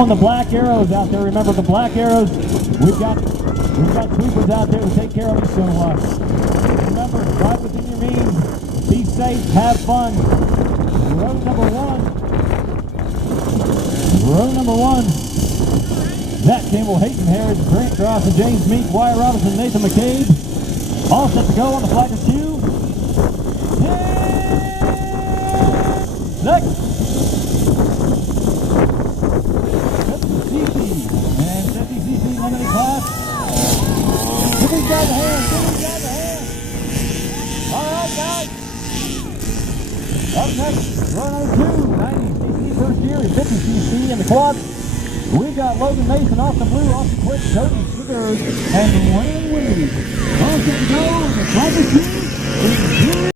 on the black arrows out there. Remember the black arrows, we've got sweepers out there to take care of you. So remember, ride within your means, be safe, have fun. Row number one. Zach Campbell, Hayden Harris, Grant Cross, and James Meek, Wyatt Robinson, Nathan McCabe. All set to go on the flight of 2. Next. 50cc and 50cc limited class. Jimmy's got the hand. All right, guys. Up next, run number 2, 90cc first gear and 50cc in the quad. We've got Logan Mason, Austin Blue, Austin Quick, Cody Sugar, and Wayne Weed. All set to go on the flight of 2.